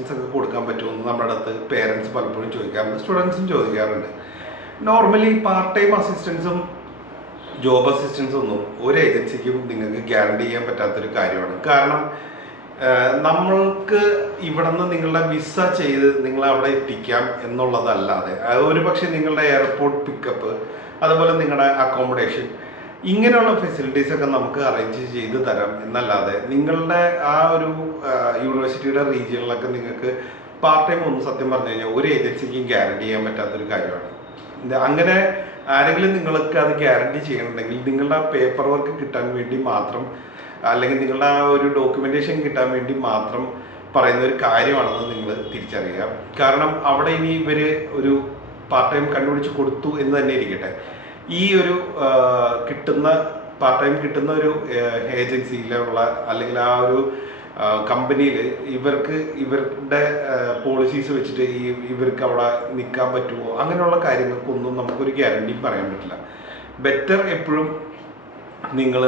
Assistance ഒക്കെ കൊടുക്കാൻ പറ്റുമെന്ന് നമ്മുടെ അടുത്ത് പേരൻസ് പലപ്പോഴും ചോദിക്കാറുണ്ട്, സ്റ്റുഡൻസും ചോദിക്കാറുണ്ട്. നോർമലി പാർട്ട് ടൈം അസിസ്റ്റൻസും ജോബ് അസിസ്റ്റൻസും ഒന്നും ഒരു ഏജൻസിക്കും നിങ്ങൾക്ക് ഗ്യാരണ്ടി ചെയ്യാൻ പറ്റാത്തൊരു കാര്യമാണ്. കാരണം നമ്മൾക്ക് ഇവിടെ നിന്ന് നിങ്ങളുടെ വിസ ചെയ്ത് നിങ്ങളെ അവിടെ എത്തിക്കാം എന്നുള്ളതല്ലാതെ ഒരു പക്ഷേ നിങ്ങളുടെ എയർപോർട്ട് പിക്കപ്പ്, അതുപോലെ നിങ്ങളുടെ അക്കോമഡേഷൻ, ഇങ്ങനെയുള്ള ഫെസിലിറ്റീസൊക്കെ നമുക്ക് അറേഞ്ച് ചെയ്ത് തരാം എന്നല്ലാതെ നിങ്ങളുടെ ആ ഒരു യൂണിവേഴ്സിറ്റിയുടെ റീജിയനിലൊക്കെ നിങ്ങൾക്ക് പാർട്ട് ടൈം ഒന്നും സത്യം പറഞ്ഞു കഴിഞ്ഞാൽ ഒരു ഏജൻസിക്കും ഗ്യാരണ്ടി ചെയ്യാൻ പറ്റാത്തൊരു കാര്യമാണ്. അങ്ങനെ ആരെങ്കിലും നിങ്ങൾക്ക് അത് ഗ്യാരണ്ടി ചെയ്യണമെങ്കിൽ നിങ്ങളുടെ പേപ്പർ വർക്ക് കിട്ടാൻ വേണ്ടി മാത്രം, അല്ലെങ്കിൽ നിങ്ങളുടെ ആ ഒരു ഡോക്യുമെൻറ്റേഷൻ കിട്ടാൻ വേണ്ടി മാത്രം പറയുന്ന ഒരു കാര്യമാണെന്ന് നിങ്ങൾ തിരിച്ചറിയുക. കാരണം അവിടെ ഇനി ഇവർ ഒരു പാർട്ട് ടൈം കണ്ടുപിടിച്ച് കൊടുത്തു എന്ന് തന്നെ ഇരിക്കട്ടെ, ഈ ഒരു കിട്ടുന്ന പാർട്ട് ടൈം കിട്ടുന്ന ഒരു ഏജൻസിയിലുള്ള അല്ലെങ്കിൽ ആ ഒരു കമ്പനിയിൽ ഇവരുടെ പോളിസീസ് വെച്ചിട്ട് ഇവർക്ക് അവിടെ നിൽക്കാൻ പറ്റുമോ, അങ്ങനെയുള്ള കാര്യങ്ങൾക്കൊന്നും നമുക്കൊരു ഗ്യാരണ്ടിയും പറയാൻ പറ്റില്ല. ബെറ്റർ എപ്പോഴും നിങ്ങൾ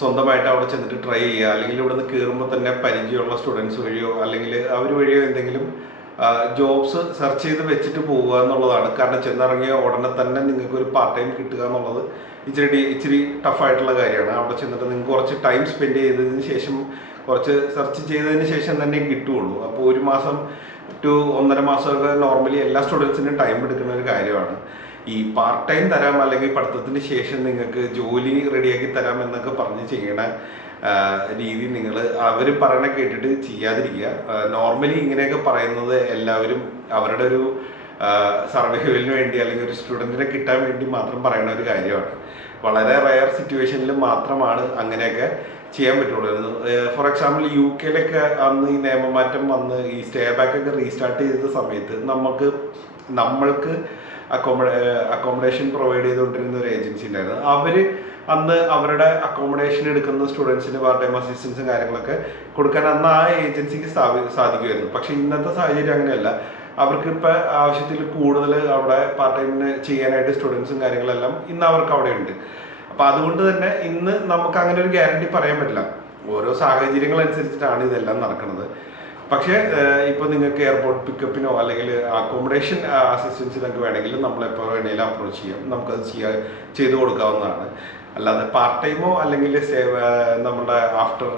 സ്വന്തമായിട്ട് അവിടെ ചെന്നിട്ട് ട്രൈ ചെയ്യുക, അല്ലെങ്കിൽ ഇവിടെ നിന്ന് കയറുമ്പോൾ തന്നെ പരിചയമുള്ള സ്റ്റുഡൻസ് വഴിയോ അല്ലെങ്കിൽ അവർ വഴിയോ എന്തെങ്കിലും ജോബ്സ് സെർച്ച് ചെയ്ത് വെച്ചിട്ട് പോവുക എന്നുള്ളതാണ്. കാരണം ചെന്നിറങ്ങിയ ഉടനെ തന്നെ നിങ്ങൾക്ക് ഒരു പാർട്ട് ടൈം കിട്ടുക എന്നുള്ളത് ഇച്ചിരി ടഫായിട്ടുള്ള കാര്യമാണ്. അവിടെ ചെന്നിട്ട് നിങ്ങൾക്ക് കുറച്ച് ടൈം സ്പെൻഡ് ചെയ്തതിന് ശേഷം, കുറച്ച് സെർച്ച് ചെയ്തതിന് ശേഷം തന്നെ കിട്ടുകയുള്ളൂ. അപ്പോൾ 1 മാസം ടു 1.5 മാസമൊക്കെ നോർമലി എല്ലാ സ്റ്റുഡൻസിനും ടൈം എടുക്കുന്ന ഒരു കാര്യമാണ്. ഈ പാർട്ട് ടൈം തരാം അല്ലെങ്കിൽ പഠിത്തത്തിന് ശേഷം നിങ്ങൾക്ക് ജോലി റെഡിയാക്കി തരാം എന്നൊക്കെ പറഞ്ഞ് ചെയ്യണ രീതി നിങ്ങൾ അവർ പറയണ കേട്ടിട്ട് ചെയ്യാതിരിക്കുക. നോർമലി ഇങ്ങനെയൊക്കെ പറയുന്നത് എല്ലാവരും അവരുടെ ഒരു സർവൈവലിന് വേണ്ടി അല്ലെങ്കിൽ ഒരു സ്റ്റുഡൻറ്റിനെ കിട്ടാൻ വേണ്ടി മാത്രം പറയുന്ന ഒരു കാര്യമാണ്. വളരെ റയർ സിറ്റുവേഷനിൽ മാത്രമാണ് അങ്ങനെയൊക്കെ ചെയ്യാൻ പറ്റുള്ളൂ. ഫോർ എക്സാമ്പിൾ UK അന്ന് ഈ നിയമമാറ്റം വന്ന് ഈ സ്റ്റേ ബാക്ക് ഒക്കെ റീസ്റ്റാർട്ട് ചെയ്ത സമയത്ത് നമ്മൾക്ക് അക്കോമഡേഷൻ പ്രൊവൈഡ് ചെയ്തുകൊണ്ടിരുന്ന ഒരു ഏജൻസി ഉണ്ടായിരുന്നു. അവർ അന്ന് അവരുടെ അക്കോമഡേഷൻ എടുക്കുന്ന സ്റ്റുഡൻസിന് പാർട്ട് ടൈം അസിസ്റ്റൻസും കാര്യങ്ങളൊക്കെ കൊടുക്കാൻ അന്ന് ആ ഏജൻസിക്ക് സാധിക്കുമായിരുന്നു. പക്ഷേ ഇന്നത്തെ സാഹചര്യം അങ്ങനെയല്ല. അവർക്ക് ഇപ്പോൾ ആവശ്യത്തിൽ കൂടുതൽ അവിടെ പാർട്ട് ടൈമിന് ചെയ്യാനായിട്ട് സ്റ്റുഡൻസും കാര്യങ്ങളെല്ലാം ഇന്ന് അവർക്ക് അവിടെ ഉണ്ട്. അപ്പോൾ അതുകൊണ്ട് തന്നെ ഇന്ന് നമുക്ക് അങ്ങനെ ഒരു ഗ്യാരണ്ടി പറയാൻ പറ്റില്ല. ഓരോ സാഹചര്യങ്ങൾ അനുസരിച്ചിട്ടാണ് ഇതെല്ലാം നടക്കുന്നത്. പക്ഷേ ഇപ്പോൾ നിങ്ങൾക്ക് എയർപോർട്ട് പിക്കപ്പിനോ അല്ലെങ്കിൽ അക്കോമഡേഷൻ അസിസ്റ്റൻസിനൊക്കെ വേണമെങ്കിൽ നമ്മളെപ്പോൾ വേണമെങ്കിലും അപ്രോച്ച് ചെയ്യാം, നമുക്കത് ചെയ്തു കൊടുക്കാവുന്നതാണ്. അല്ലാതെ പാർട്ട് ടൈമോ അല്ലെങ്കിൽ നമ്മുടെ ആഫ്റ്റർ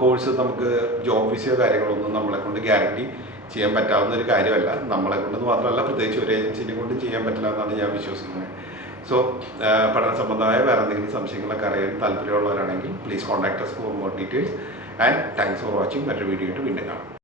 കോഴ്സ് നമുക്ക് ജോബ് വിസയോ കാര്യങ്ങളൊന്നും നമ്മളെ കൊണ്ട് ഗ്യാരണ്ടി ചെയ്യാൻ പറ്റാവുന്ന ഒരു കാര്യമല്ല. നമ്മളെ കൊണ്ട് മാത്രമല്ല, പ്രത്യേകിച്ച് ഒരു ഏജൻസിനെ കൊണ്ട് ചെയ്യാൻ പറ്റില്ല എന്നാണ് ഞാൻ വിശ്വസിക്കുന്നത്. സോ പഠന സംബന്ധമായ വേറെ എന്തെങ്കിലും സംശയങ്ങളൊക്കെ അറിയാൻ താല്പര്യമുള്ളവരാണെങ്കിൽ please contact us for more details and thanks for watching. മറ്റൊരു വീഡിയോ ആയിട്ട് വീണ്ടും കാണാം.